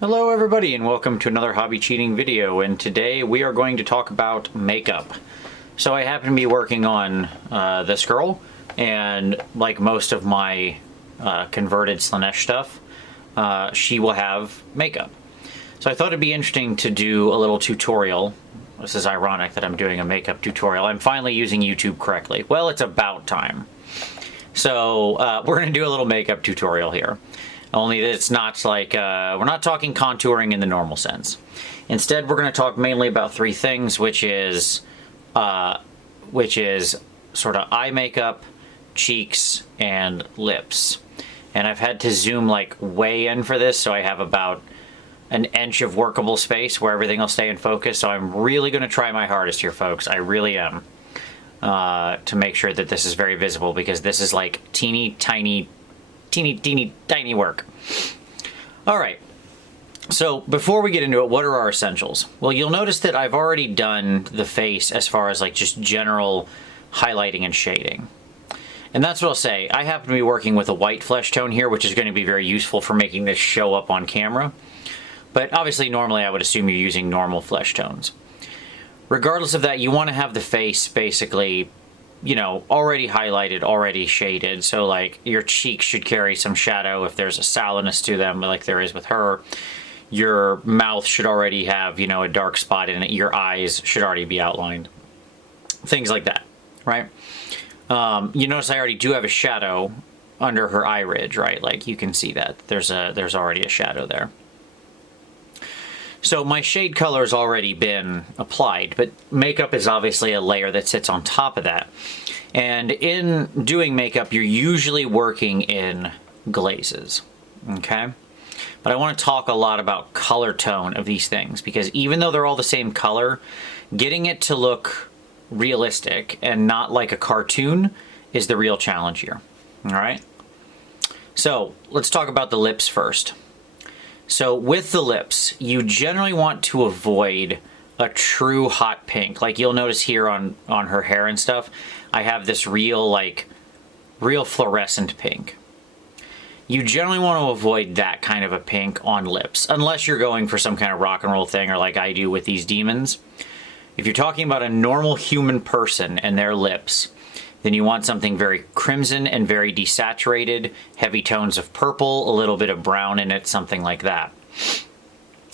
Hello everybody and welcome to another hobby cheating video, and today we are going to talk about makeup. So I happen to be working on this girl, and like most of my converted Slanesh stuff, she will have makeup. So I thought it'd be interesting to do a little tutorial. This is ironic that I'm doing a makeup tutorial. I'm finally using YouTube correctly. Well, it's about time. So we're going to do a little makeup tutorial here. Only that it's not like, we're not talking contouring in the normal sense. Instead, we're going to talk mainly about three things, which is sort of eye makeup, cheeks, and lips. And I've had to zoom like way in for this, so I have about an inch of workable space where everything will stay in focus. So I'm really going to try my hardest here, folks. I really am. To make sure that this is very visible, because this is like teeny tiny work. All right, so before we get into it, what are our essentials? Well, you'll notice that I've already done the face as far as like just general highlighting and shading. And that's what I'll say. I happen to be working with a white flesh tone here, which is going to be very useful for making this show up on camera. But obviously, normally I would assume you're using normal flesh tones. Regardless of that, you want to have the face basically, you know, already highlighted, already shaded. So like your cheeks should carry some shadow if there's a sallowness to them, like there is with her. Your mouth should already have, you know, a dark spot in it. Your eyes should already be outlined. Things like that, right? You notice I already do have a shadow under her eye ridge, right? Like you can see that there's already a shadow there. So my shade color has already been applied, but makeup is obviously a layer that sits on top of that. And in doing makeup, you're usually working in glazes, okay? But I want to talk a lot about color tone of these things, because even though they're all the same color, getting it to look realistic and not like a cartoon is the real challenge here, all right? So let's talk about the lips first. So with the lips, you generally want to avoid a true hot pink. Like you'll notice here on her hair and stuff, I have this real fluorescent pink. You generally want to avoid that kind of a pink on lips, unless you're going for some kind of rock and roll thing, or like I do with these demons. If you're talking about a normal human person and their lips, then you want something very crimson and very desaturated, heavy tones of purple, a little bit of brown in it, something like that.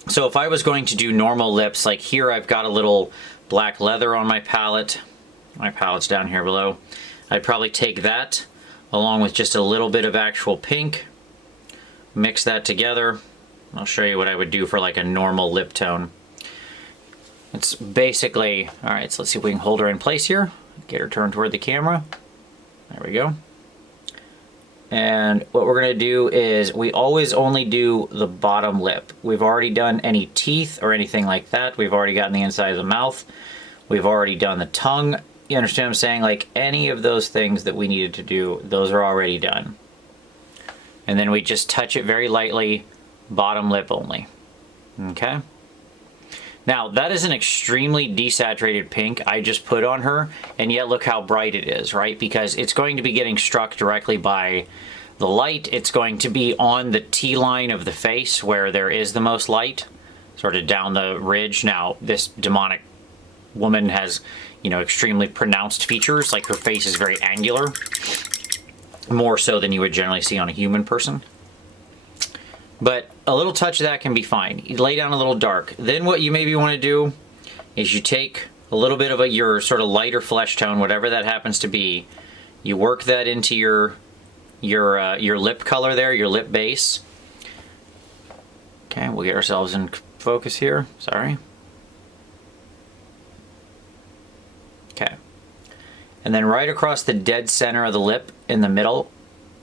So if I was going to do normal lips, like here I've got a little black leather on my palette. My palette's down here below. I'd probably take that along with just a little bit of actual pink, mix that together. I'll show you what I would do for like a normal lip tone. It's basically, all right, so let's see if we can hold her in place here. Get her turned toward the camera. There we go. And what we're going to do is we always only do the bottom lip. We've already done any teeth or anything like that. We've already gotten the inside of the mouth. We've already done the tongue. You understand what I'm saying? Like any of those things that we needed to do, those are already done. And then we just touch it very lightly, bottom lip only. Okay? Now, that is an extremely desaturated pink I just put on her, and yet look how bright it is, right? Because it's going to be getting struck directly by the light. It's going to be on the T-line of the face where there is the most light, sort of down the ridge. Now, this demonic woman has, you know, extremely pronounced features, like her face is very angular, more so than you would generally see on a human person. But a little touch of that can be fine. You lay down a little dark. Then what you maybe want to do is you take a little bit of your sort of lighter flesh tone, whatever that happens to be. You work that into your lip color there, your lip base. Okay, we'll get ourselves in focus here. Sorry. Okay. And then right across the dead center of the lip in the middle,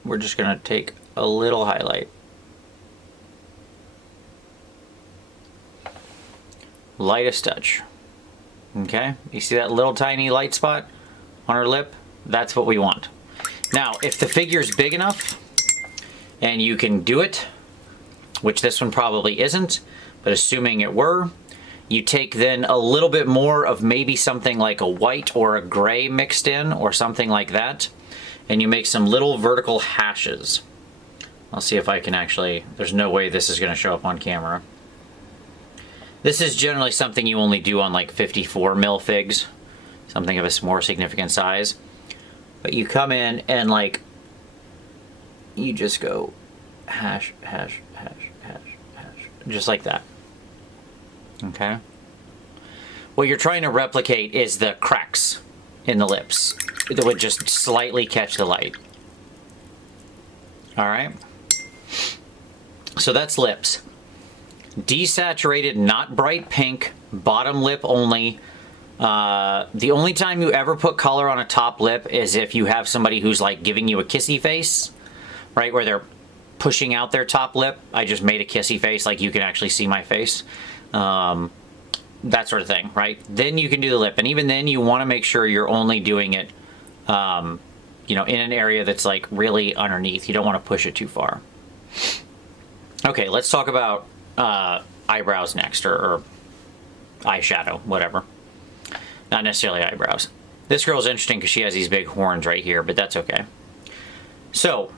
we're just going to take a little highlight. Lightest touch. Okay, you see that little tiny light spot on her lip? That's what we want. Now, if the figure's big enough and you can do it, which this one probably isn't, but assuming it were, You take then a little bit more of maybe something like a white or a gray mixed in or something like that, and you make some little vertical hashes. I'll see if I can actually, there's no way this is going to show up on camera. This is generally something you only do on like 54 mil figs, something of a more significant size. But you come in and like, you just go hash, hash, hash, hash, hash, just like that. Okay? What you're trying to replicate is the cracks in the lips that would just slightly catch the light. All right? So that's lips. Desaturated, not bright pink, bottom lip only. The only time you ever put color on a top lip is if you have somebody who's like giving you a kissy face, right? Where they're pushing out their top lip. I just made a kissy face, like you can actually see my face. That sort of thing, right? Then you can do the lip. And even then you want to make sure you're only doing it, you know, in an area that's like really underneath. You don't want to push it too far. Okay, let's talk about eyebrows next, or eyeshadow, whatever. Not necessarily eyebrows. This girl's interesting because she has these big horns right here, but that's okay. So,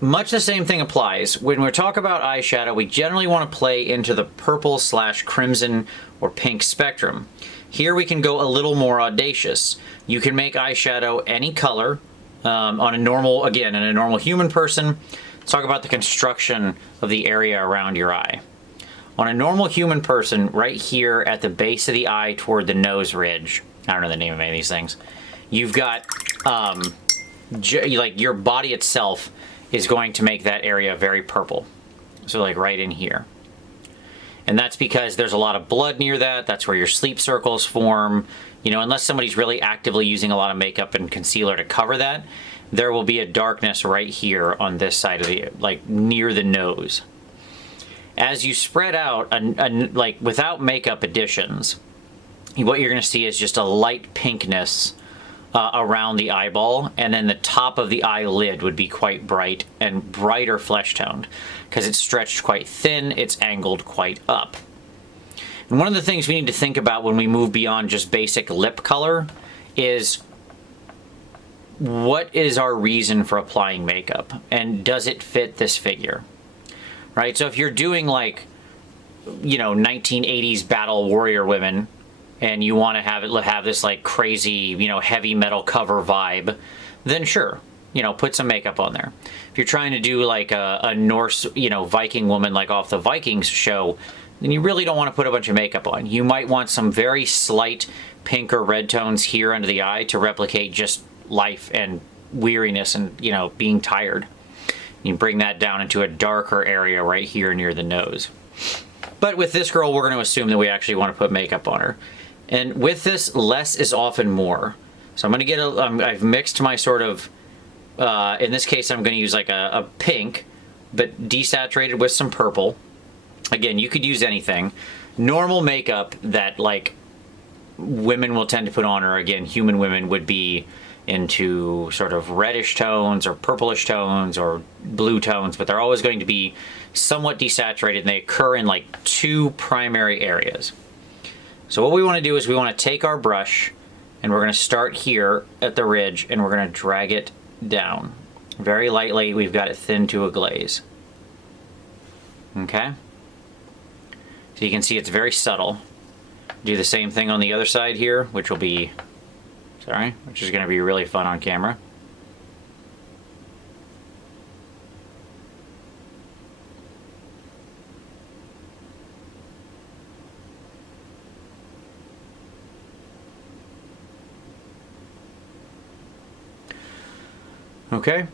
much the same thing applies. When we talk about eyeshadow, we generally want to play into the purple / crimson or pink spectrum. Here we can go a little more audacious. You can make eyeshadow any color on a normal, again, in a normal human person. Let's talk about the construction of the area around your eye. On a normal human person, right here at the base of the eye toward the nose ridge, I don't know the name of any of these things, you've got, like your body itself is going to make that area very purple. So like right in here. And that's because there's a lot of blood near that. That's where your sleep circles form. You know, unless somebody's really actively using a lot of makeup and concealer to cover that, there will be a darkness right here on this side of the, like near the nose. As you spread out, like without makeup additions, what you're gonna see is just a light pinkness around the eyeball, and then the top of the eyelid would be quite bright and brighter flesh toned because it's stretched quite thin, it's angled quite up. And one of the things we need to think about when we move beyond just basic lip color is what is our reason for applying makeup, and does it fit this figure, right? So if you're doing like, you know, 1980s battle warrior women, and you want to have this like crazy, you know, heavy metal cover vibe, then sure, you know, put some makeup on there. If you're trying to do like a Norse, you know, Viking woman like off the Vikings show, then you really don't want to put a bunch of makeup on. You might want some very slight pink or red tones here under the eye to replicate just life and weariness and, you know, being tired. You bring that down into a darker area right here near the nose. But with this girl, we're going to assume that we actually want to put makeup on her. And with this, less is often more. So I'm going to get I've mixed my sort of, in this case, I'm going to use like a pink, but desaturated with some purple. Again, you could use anything. Normal makeup that like women will tend to put on, or again, human women would be into sort of reddish tones or purplish tones or blue tones, but they're always going to be somewhat desaturated, and they occur in like two primary areas. So what we want to do is we want to take our brush, and we're going to start here at the ridge, and we're going to drag it down very lightly. We've got it thin to a glaze. Okay? So you can see it's very subtle. Do the same thing on the other side here, which will be, which is going to be really fun on camera. Okay,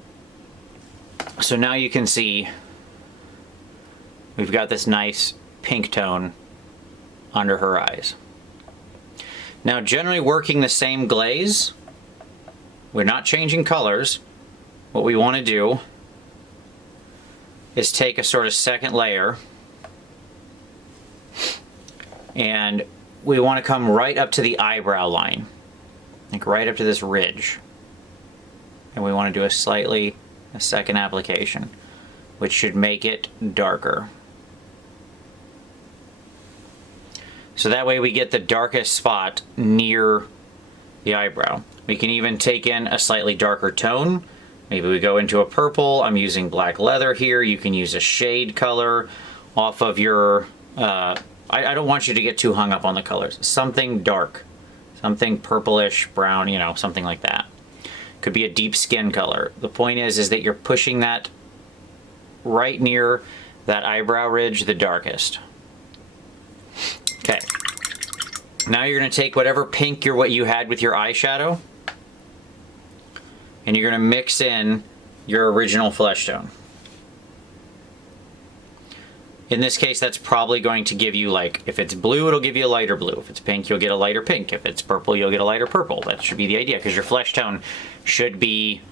so now you can see we've got this nice pink tone under her eyes. Now, generally working the same glaze, we're not changing colors. What we want to do is take a sort of second layer, and we want to come right up to the eyebrow line, like right up to this ridge. And we want to do a second application, which should make it darker. So that way we get the darkest spot near the eyebrow. We can even take in a slightly darker tone. Maybe we go into a purple. I'm using black leather here. You can use a shade color off of your, I don't want you to get too hung up on the colors. Something dark, something purplish, brown, you know, something like that. Could be a deep skin color. The point is that you're pushing that right near that eyebrow ridge the darkest. Okay. Now you're going to take whatever pink what you had with your eyeshadow, and you're going to mix in your original flesh tone. In this case, that's probably going to give you, like, if it's blue, it'll give you a lighter blue. If it's pink, you'll get a lighter pink. If it's purple, you'll get a lighter purple. That should be the idea, because your flesh tone should be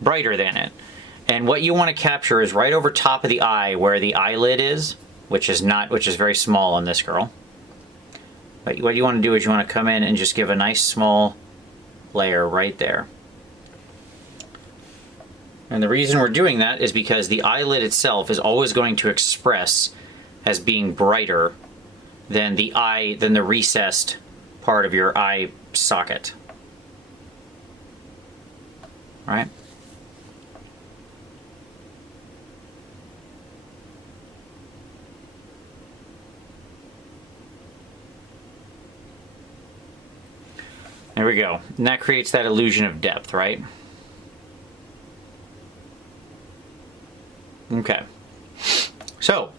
brighter than it. And what you want to capture is right over top of the eye where the eyelid is, which is very small on this girl. But what you want to do is you want to come in and just give a nice small layer right there. And the reason we're doing that is because the eyelid itself is always going to express as being brighter than the recessed part of your eye socket. Right? There we go. And that creates that illusion of depth, right? Okay. So,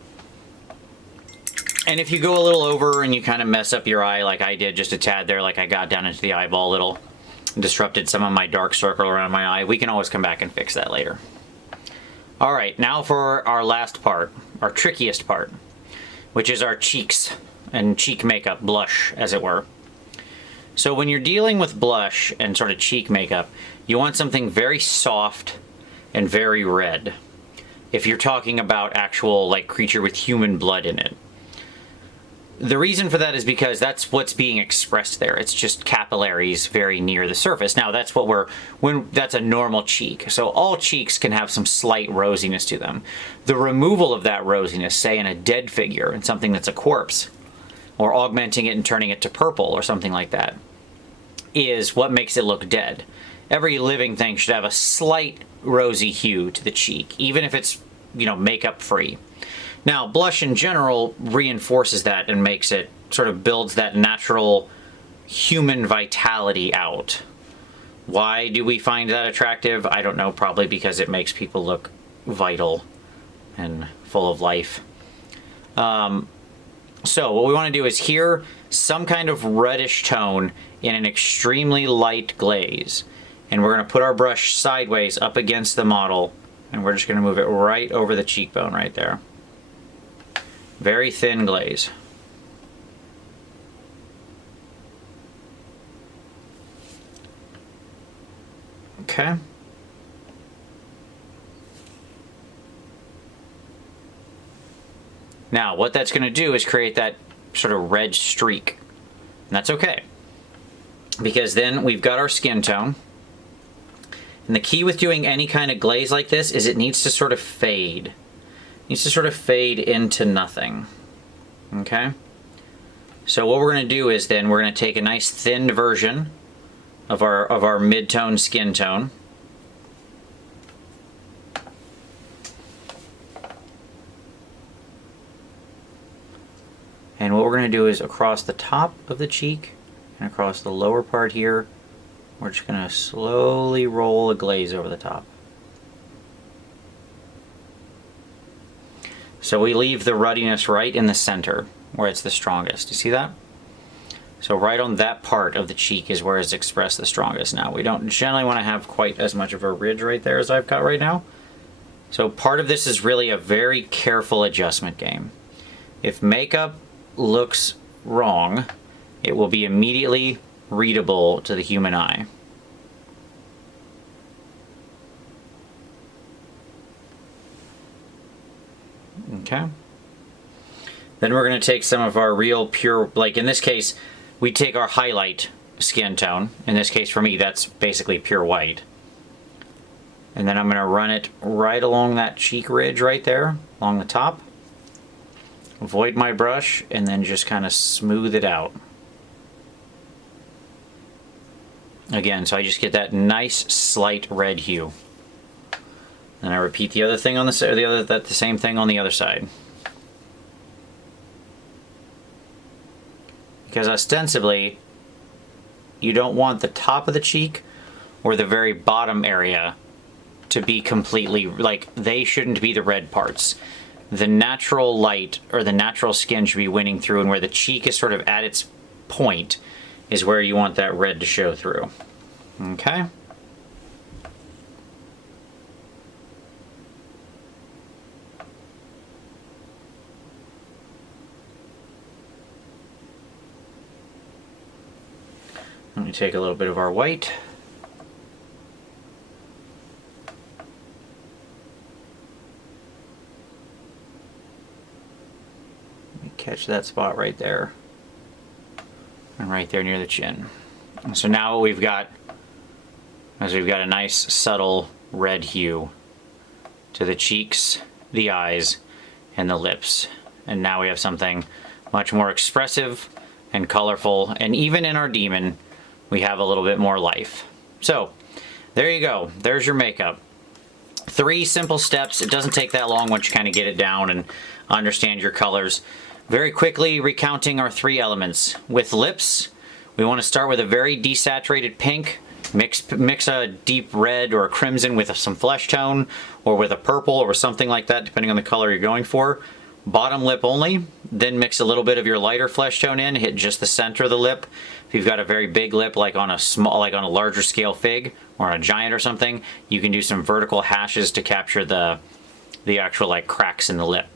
and if you go a little over and you kind of mess up your eye like I did just a tad there, like I got down into the eyeball a little, disrupted some of my dark circle around my eye, we can always come back and fix that later. All right, now for our last part, our trickiest part, which is our cheeks and cheek makeup, blush, as it were. So when you're dealing with blush and sort of cheek makeup, you want something very soft and very red. If you're talking about actual, like, creature with human blood in it. The reason for that is because that's what's being expressed there. It's just capillaries very near the surface. Now that's that's a normal cheek. So all cheeks can have some slight rosiness to them. The removal of that rosiness, say in a dead figure, in something that's a corpse, or augmenting it and turning it to purple or something like that, is what makes it look dead. Every living thing should have a slight rosy hue to the cheek, even if it's, you know, makeup free. Now, blush in general reinforces that and makes it, sort of builds that natural human vitality out. Why do we find that attractive? I don't know, probably because it makes people look vital and full of life. So what we want to do is here, some kind of reddish tone in an extremely light glaze. And we're going to put our brush sideways up against the model, and we're just going to move it right over the cheekbone right there. Very thin glaze. Okay. Now, what that's going to do is create that sort of red streak. And that's okay, because then we've got our skin tone. And the key with doing any kind of glaze like this is it needs to sort of fade. It needs to sort of fade into nothing. Okay? So what we're going to do is then we're going to take a nice thinned version of our mid-tone skin tone. And what we're going to do is across the top of the cheek and across the lower part here, we're just going to slowly roll a glaze over the top. So we leave the ruddiness right in the center where it's the strongest. You see that? So right on that part of the cheek is where it's expressed the strongest. Now, we don't generally want to have quite as much of a ridge right there as I've got right now. So part of this is really a very careful adjustment game. If makeup looks wrong, it will be immediately readable to the human eye. Okay. Then we're going to take some of our real pure, like in this case, we take our highlight skin tone. In this case for me, that's basically pure white. And then I'm going to run it right along that cheek ridge right there, along the top. Avoid my brush and then just kind of smooth it out. Again, so I just get that nice slight red hue. And I repeat the other thing on the side, the same thing on the other side. Because ostensibly, you don't want the top of the cheek or the very bottom area to be completely, like, they shouldn't be the red parts. The natural light or the natural skin should be winning through, and where the cheek is sort of at its point is where you want that red to show through. Okay? Let me take a little bit of our white. Let me catch that spot right there. And right there near the chin. And so now what we've got is we've got a nice subtle red hue to the cheeks, the eyes, and the lips. And now we have something much more expressive and colorful, and even in our demon, we have a little bit more life. So, there you go. There's your makeup. 3 simple steps. It doesn't take that long once you kind of get it down and understand your colors. Very quickly recounting our 3 elements. With lips, we want to start with a very desaturated pink. Mix a deep red or a crimson with some flesh tone, or with a purple or something like that, depending on the color you're going for. Bottom lip only, then mix a little bit of your lighter flesh tone in, hit just the center of the lip. If you've got a very big lip, like on a larger scale fig or a giant or something, you can do some vertical hashes to capture the actual like cracks in the lip.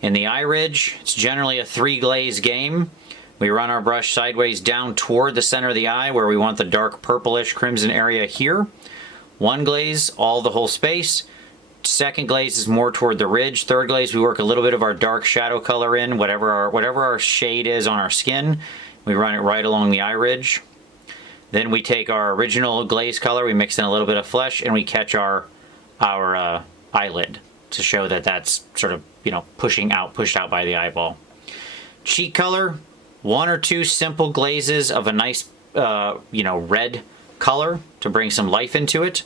In the eye ridge, it's generally a 3 glaze game. We run our brush sideways down toward the center of the eye where we want the dark purplish crimson area here. 1 glaze, all the whole space. 2nd glaze is more toward the ridge. 3rd glaze, we work a little bit of our dark shadow color in, whatever our shade is on our skin. We run it right along the eye ridge. Then we take our original glaze color, we mix in a little bit of flesh, and we catch our eyelid to show that that's sort of, you know, pushed out by the eyeball. Cheek color, 1 or 2 simple glazes of a nice, red color to bring some life into it.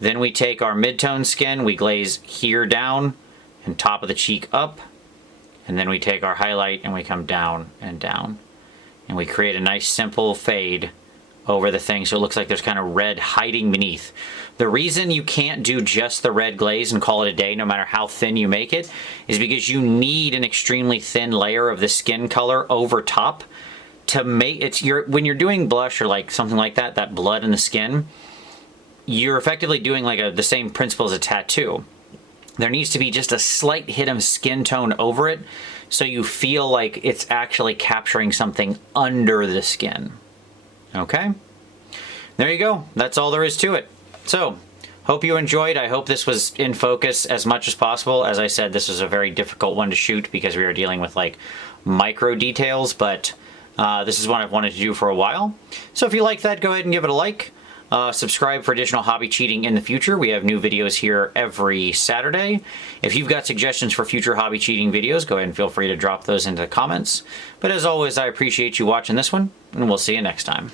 Then we take our mid-tone skin, we glaze here down and top of the cheek up. And then we take our highlight and we come down and down. And we create a nice simple fade over the thing so it looks like there's kind of red hiding beneath. The reason you can't do just the red glaze and call it a day no matter how thin you make it is because you need an extremely thin layer of the skin color over top to make it. When you're doing blush or like something like that, that blood in the skin, you're effectively doing like the same principle as a tattoo. There needs to be just a slight hit of skin tone over it so you feel like it's actually capturing something under the skin. Okay? There you go. That's all there is to it. So, hope you enjoyed. I hope this was in focus as much as possible. As I said, this was a very difficult one to shoot because we were dealing with like micro details, but this is one I've wanted to do for a while. So if you like that, go ahead and give it a like. Subscribe for additional hobby cheating in the future. We have new videos here every Saturday. If you've got suggestions for future hobby cheating videos, go ahead and feel free to drop those into the comments. But as always, I appreciate you watching this one, and we'll see you next time.